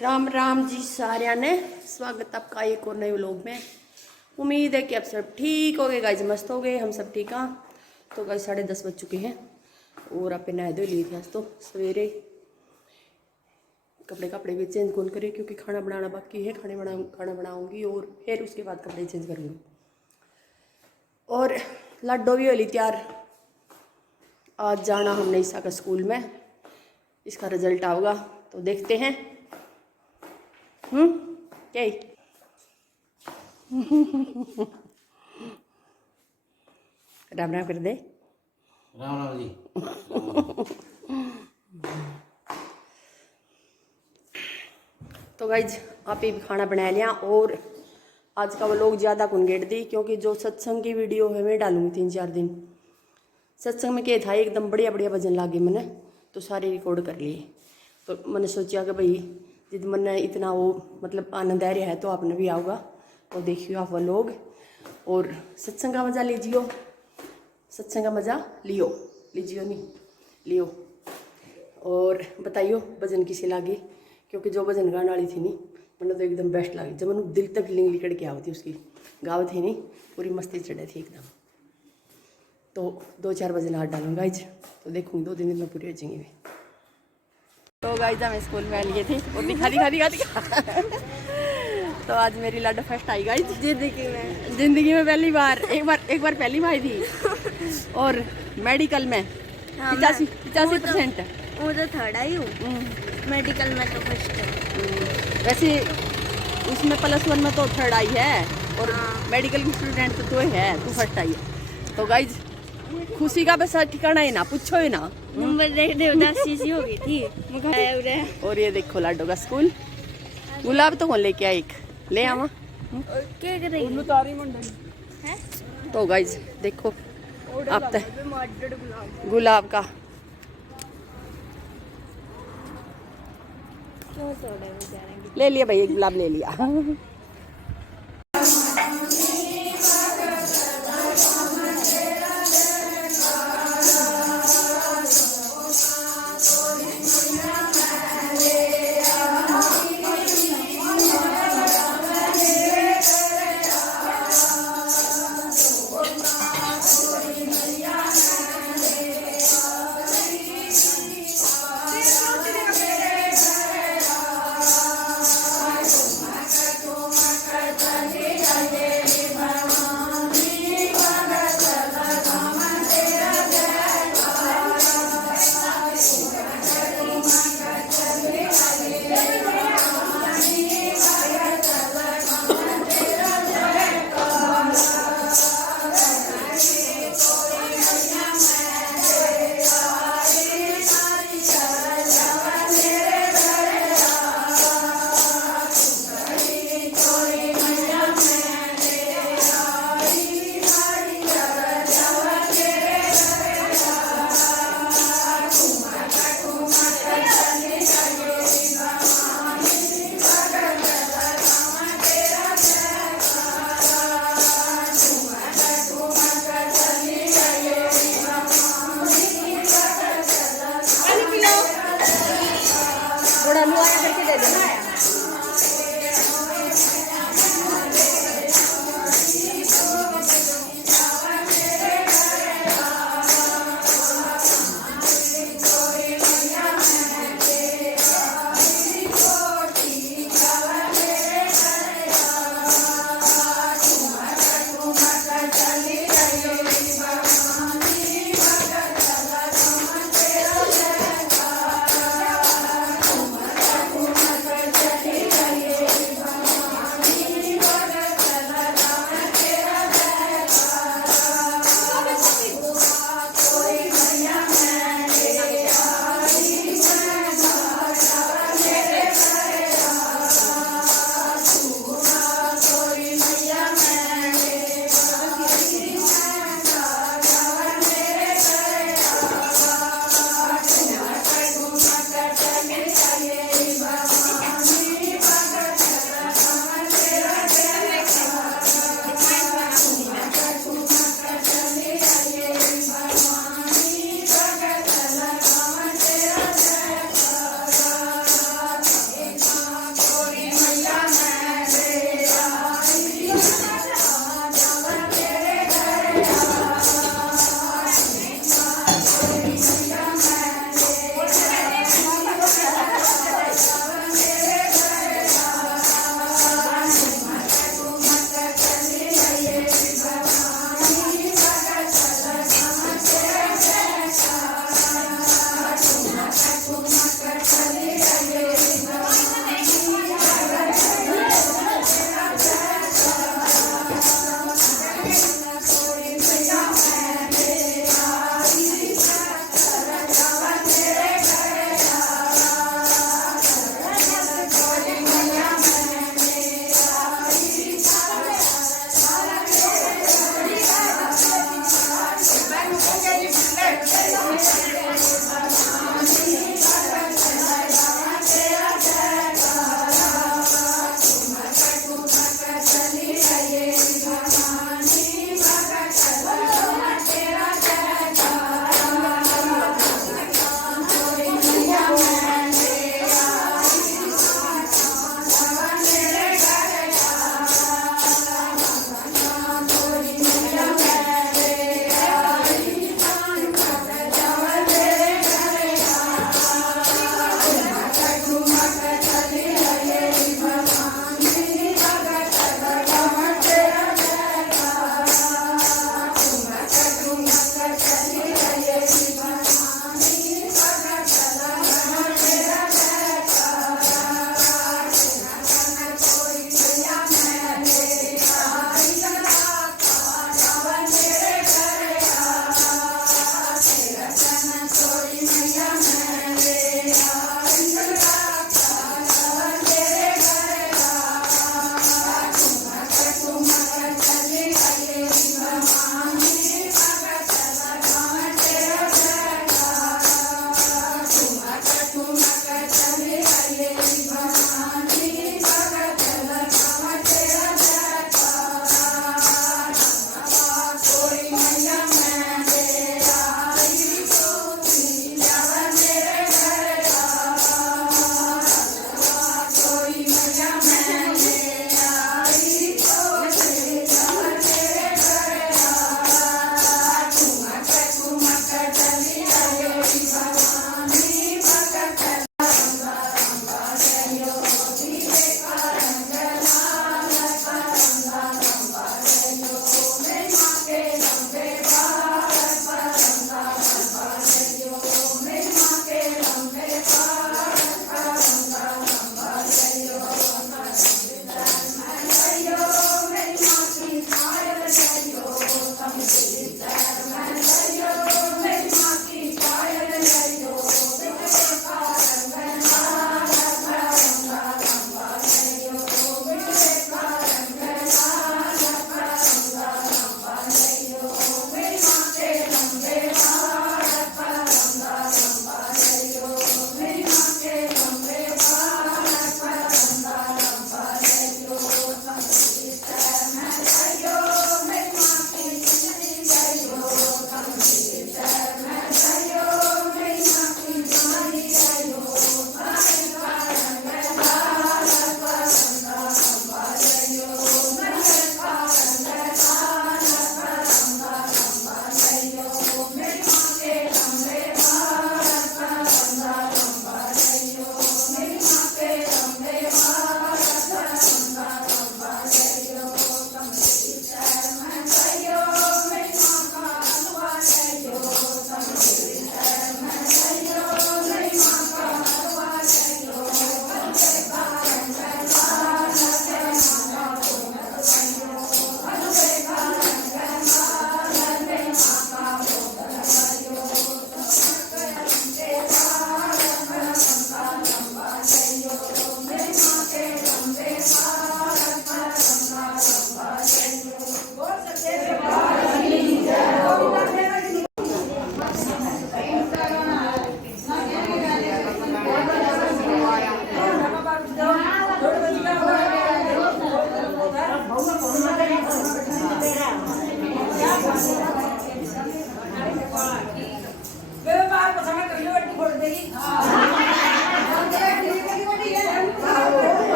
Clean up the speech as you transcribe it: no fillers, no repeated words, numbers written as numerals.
राम राम जी साਰਿਆਂ ने स्वागत आपका एक और नए व्लॉग में। उम्मीद है कि आप सब ठीक हो गए गाइज, मस्त हो गए, हम सब ठीक हाँ। तो गाइज 10:30 बज चुके हैं और आप नहा धो लिए थे आज तो सवेरे। कपड़े भी चेंज कौन करे क्योंकि खाना बनाना बाकी है। खाना बनाऊंगी और फिर उसके बाद कपड़े चेंज करूँगी। और लाडो भी हो ली तैयार, आज जाना हमने ईसा का स्कूल में। इसका रिजल्ट आएगा तो देखते हैं। क्या राम राम कर दे। राम राम जी। तो गाइज आप ही खाना बना लिया और आज का वो लोग ज़्यादा कुनगेट दी क्योंकि जो सत्संग की वीडियो है मैं डालूंगी 3-4 दिन। सत्संग में क्या था, एकदम बढ़िया बढ़िया भजन लागे मैंने तो सारे रिकॉर्ड कर लिए। तो मैंने सोचा कि भाई जिद मन इतना वो मतलब आनंद आ रहा है तो आपने भी आओगा तो देखियो आप वो लोग और सत्संग का मज़ा लीजियो। सत्संग का मज़ा लीजियो नहीं लियो और बताइयो भजन किसे लागे क्योंकि जो भजन गाने वाली थी नहीं मैंने तो एकदम बेस्ट लगी। जब मैंने दिल तक फीलिंग लिकड़ के आवती उसकी गाव थी नहीं, पूरी मस्ती चढ़े थी एकदम। तो 2-4 भजन आज डालूंगा आज तो देखूंगी 2 दिन में पूरी हो जाएंगी। तो गाइस मैं स्कूल में लिए थी और दिखा तो आज मेरी लाडो फर्स्ट आई गाइस जिंदगी में पहली बार एक बार पहली बार आई थी और मेडिकल में 85%। वो तो थर्ड आई हूँ, मेडिकल में तो फर्स्ट है। वैसे उसमें +1 में तो थर्ड आई है और मेडिकल की स्टूडेंट तो है, तू फर्स्ट आई है। तो गाइज खुशी का बस ठिकाना है ना, पूछो है ना। नंबर देख दे उदासी सी हो गई थी और ये देखो लाडो का स्कूल। गुलाब तो कौन लेके आया, एक ले आवा क्या कर रही है? तो गाइज देखो आप तो गुलाब का क्यों तोड़े बेचारे? ले लिया भाई, एक गुलाब ले लिया।